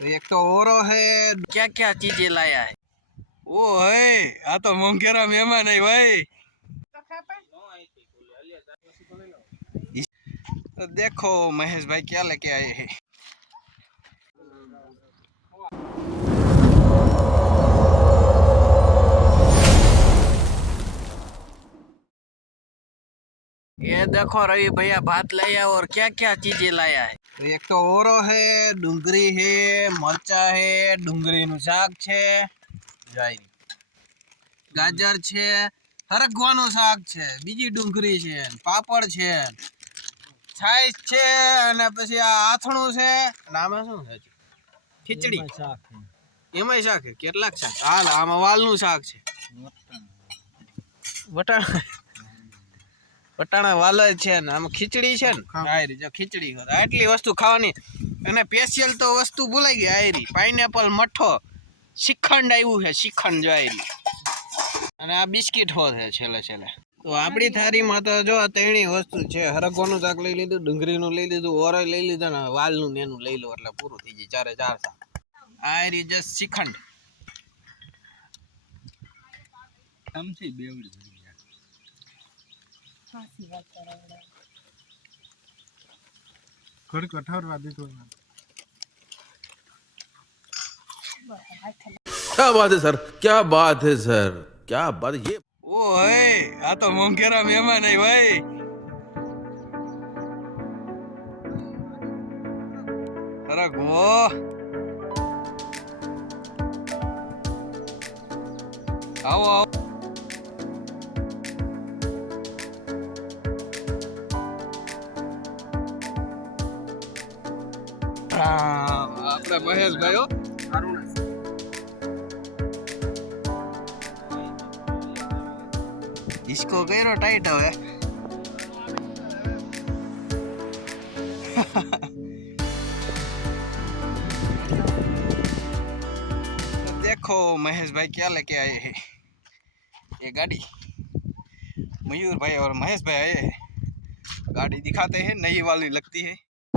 तो एक तो ઓરો है। क्या क्या चीज़ें लाया है? ઓ है आ तो मुंगेरा मेहमान है भाई। तो देखो महेश भाई क्या लेके आए है। ये देखो रवि भैया भात लाया और क्या क्या चीज़ें लाया है? તો એક તો ઓરો હે ડુંગળી હે મરચા હે ડુંગળીનું શાક છે જાય ગાજર છે હરગવાનું શાક છે બીજી ડુંગળી છે પાપડ છે છાશ છે અને પછી આ આથણું છે અને આમાં શું છે? ખીચડી. એમાંય શાક છે. કેટલાક શાક? હાલ આમાં વાલનું શાક છે. વટાણા. વટાણા વાલ જ છે ને આમાં ખીચડી છે ને આયરી. જો ખીચડી આટલી વસ્તુ ખાવાની. અને સ્પેશિયલ તો વસ્તુ ભૂલાઈ ગઈ આયરી. પાઇનેપલ મઠો શ્રીખંડ આવ્યું છે શ્રીખંડ જો આયરી. અને આ બિસ્કિટ હો છે છેલ્લે છેલ્લે. તો આપણી થારીમાં તો જો આ ત્રણેય વસ્તુ છે. હરગવાનું શાક લઈ લીધું ડુંગળીનું લઈ લીધું ઓરય લઈ લીધું ને વાલનું ને એનું લઈ લો એટલે પૂરું થઈ જાય ચારે ચાર શાક. આયરી જસ્ટ क्या बात है सर? क्या बात है सर? क्या बात ये ओ है आ तो मोंगेरा मेहमान है भाई। अरे गो आओ आओ। હા, આપણે મહેશભાઈ હો इसको કર્યો ટાઈટ હવે तो देखो महेश भाई क्या लेके आए हैं ये गाड़ी मयूर भाई और महेश भाई आए हैं गाड़ी दिखाते हैं नई वाली लगती है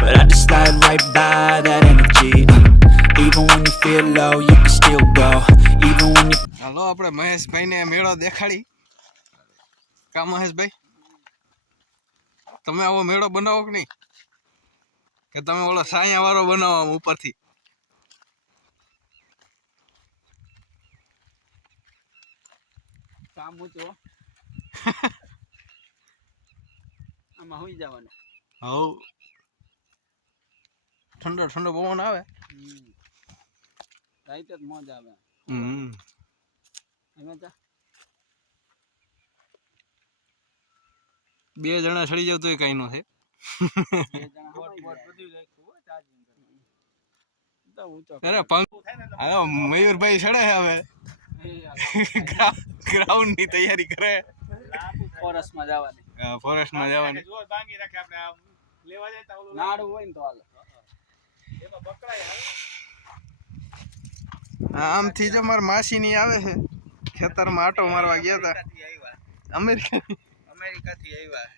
But I just slide right by that energy uh, Even when you feel low, you can still go Even when you હાલો આપણે મહેશભાઈને મેળો દેખાડી કા મહેશભાઈ તમે આવો મેળો બનાવો કે નહીં કે તમે ઓલો સાયા વાળો બનાવો આમ ઉપરથી કામ ઊંચો આમાં હોઈ જવાનું હવ ઠંડો ઠંડો પવન આવે. રાઈટ જ મોજ આવે. હમ. એમાં જા. બે જણા સડી જાવ તોય કઈ નો થાય. અરે પંખ મયુરભાઈ સડે હવે. ગ્રાઉન્ડની તૈયારી કરે. ફોરેસ્ટમાં જવાની. ફોરેસ્ટમાં જવાની. નાડું હોય ને તો હાલે. આમથી જો મારા માસી ની આવે છે. ખેતરમાં આટો મારવા ગયા હતા. અમેરિકા અમેરિકાથી આવ્યા.